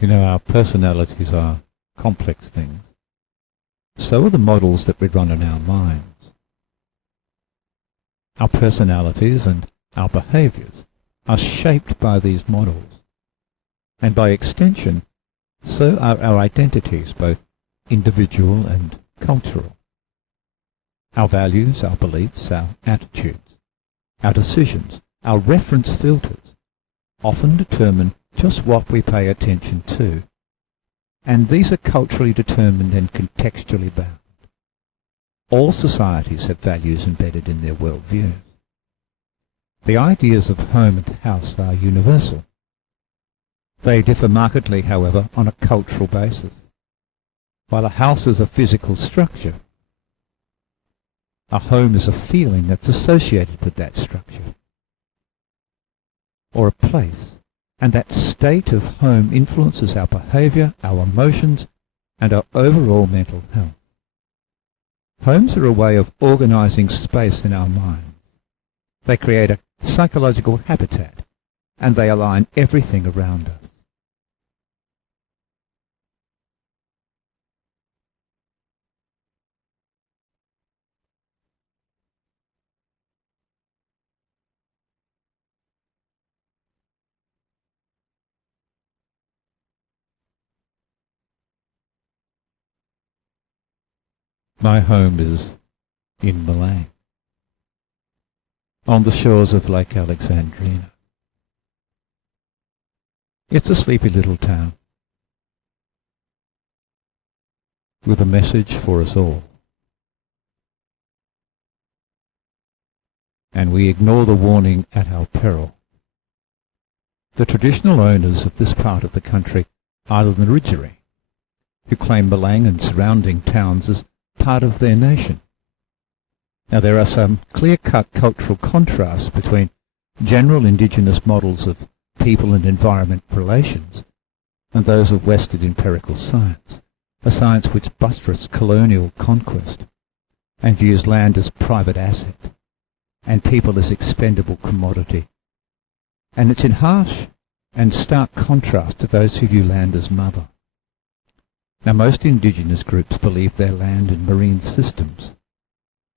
You know, our personalities are complex things. So are the models that we run in our minds. Our personalities and our behaviours are shaped by these models, and by extension, so are our identities, both individual and cultural. Our values, our beliefs, our attitudes, our decisions, our reference filters often determine just what we pay attention to, and these are culturally determined and contextually bound. All societies have values embedded in their worldviews. The ideas of home and house are universal. They differ markedly, however, on a cultural basis. While a house is a physical structure, a home is a feeling that's associated with that structure, or a place, and that state of home influences our behaviour, our emotions, and our overall mental health. Homes are a way of organising space in our minds. They create a psychological habitat, and they align everything around us. My home is in Malang, on the shores of Lake Alexandrina. It's a sleepy little town, with a message for us all. And we ignore the warning at our peril. The traditional owners of this part of the country are the Wiradjuri, who claim Malang and surrounding towns as part of their nation. Now, there are some clear-cut cultural contrasts between general Indigenous models of people and environment relations and those of Western empirical science, a science which buttresses colonial conquest and views land as private asset and people as expendable commodity. And it's in harsh and stark contrast to those who view land as mother. Now, most Indigenous groups believe their land and marine systems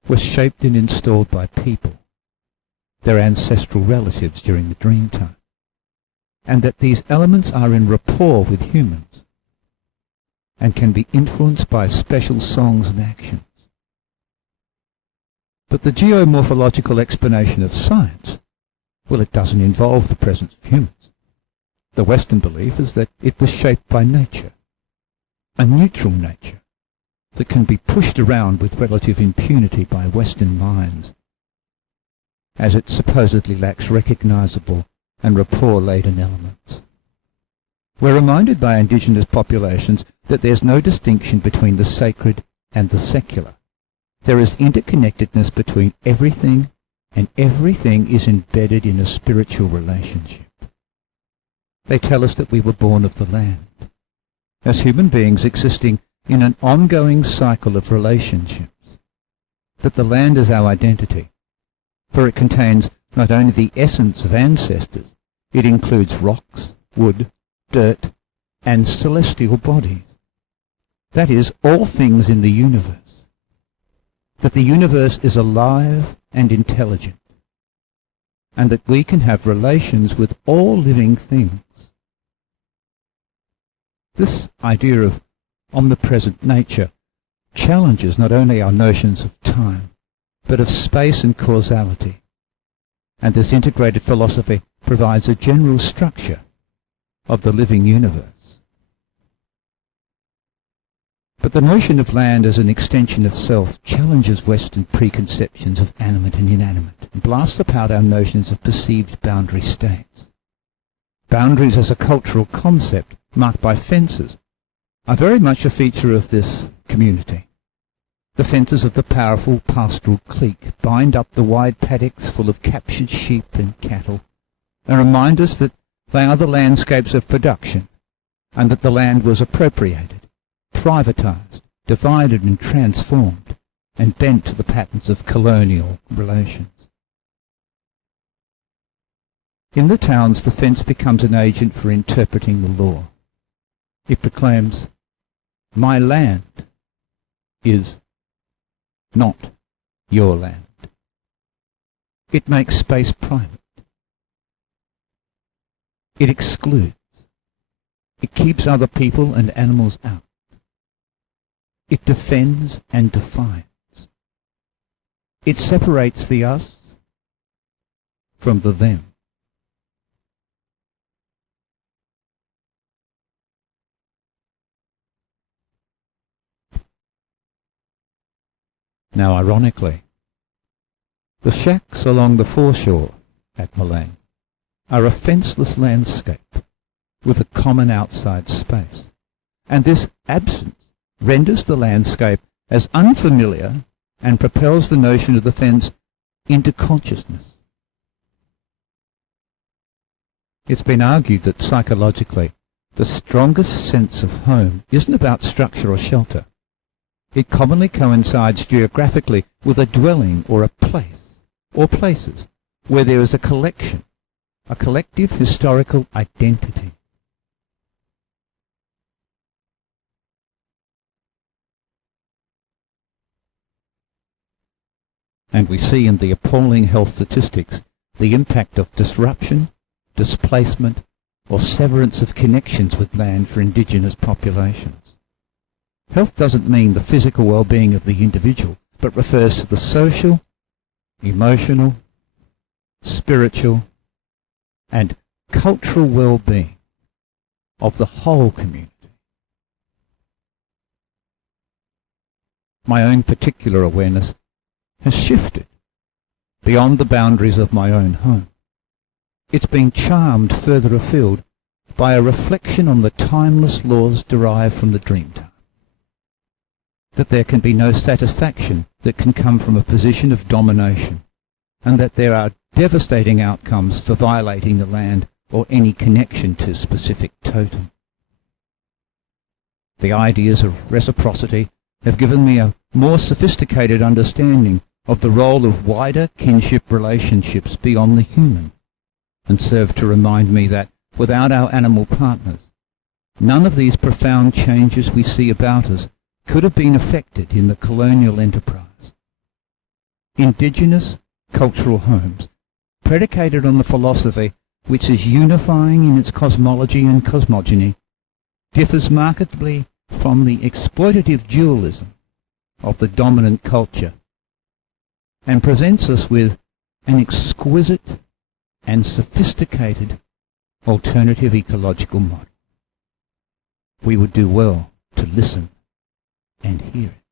were shaped and installed by people, their ancestral relatives during the dream time, and that these elements are in rapport with humans and can be influenced by special songs and actions. But the geomorphological explanation of science, well, it doesn't involve the presence of humans. The Western belief is that it was shaped by nature, a neutral nature that can be pushed around with relative impunity by Western minds, as it supposedly lacks recognizable and rapport-laden elements. We're reminded by Indigenous populations that there's no distinction between the sacred and the secular. There is interconnectedness between everything, and everything is embedded in a spiritual relationship. They tell us that we were born of the land, as human beings existing in an ongoing cycle of relationships, that the land is our identity, for it contains not only the essence of ancestors, it includes rocks, wood, dirt, and celestial bodies. That is, all things in the universe. That the universe is alive and intelligent, and that we can have relations with all living things. This idea of omnipresent nature challenges not only our notions of time, but of space and causality. And this integrated philosophy provides a general structure of the living universe. But the notion of land as an extension of self challenges Western preconceptions of animate and inanimate, and blasts apart our notions of perceived boundary states. Boundaries as a cultural concept marked by fences are very much a feature of this community. The fences of the powerful pastoral clique bind up the wide paddocks full of captured sheep and cattle, and remind us that they are the landscapes of production, and that the land was appropriated, privatized, divided and transformed, and bent to the patterns of colonial relations. In the towns, the fence becomes an agent for interpreting the law. It proclaims, my land is not your land. It makes space private. It excludes. It keeps other people and animals out. It defends and defines. It separates the us from the them. Now, ironically, the shacks along the foreshore at Malang are a fenceless landscape with a common outside space, and this absence renders the landscape as unfamiliar and propels the notion of the fence into consciousness. It's been argued that psychologically the strongest sense of home isn't about structure or shelter. It commonly coincides geographically with a dwelling or a place, or places, where there is a collection, a collective historical identity. And we see in the appalling health statistics the impact of disruption, displacement, or severance of connections with land for Indigenous populations. Health doesn't mean the physical well-being of the individual, but refers to the social, emotional, spiritual, and cultural well-being of the whole community. My own particular awareness has shifted beyond the boundaries of my own home. It's been charmed further afield by a reflection on the timeless laws derived from the dreamtime. That there can be no satisfaction that can come from a position of domination, and that there are devastating outcomes for violating the land or any connection to specific totem. The ideas of reciprocity have given me a more sophisticated understanding of the role of wider kinship relationships beyond the human, and serve to remind me that without our animal partners, none of these profound changes we see about us could have been effected in the colonial enterprise. Indigenous cultural homes, predicated on the philosophy which is unifying in its cosmology and cosmogony, differs markedly from the exploitative dualism of the dominant culture, and presents us with an exquisite and sophisticated alternative ecological model. We would do well to listen and hear it.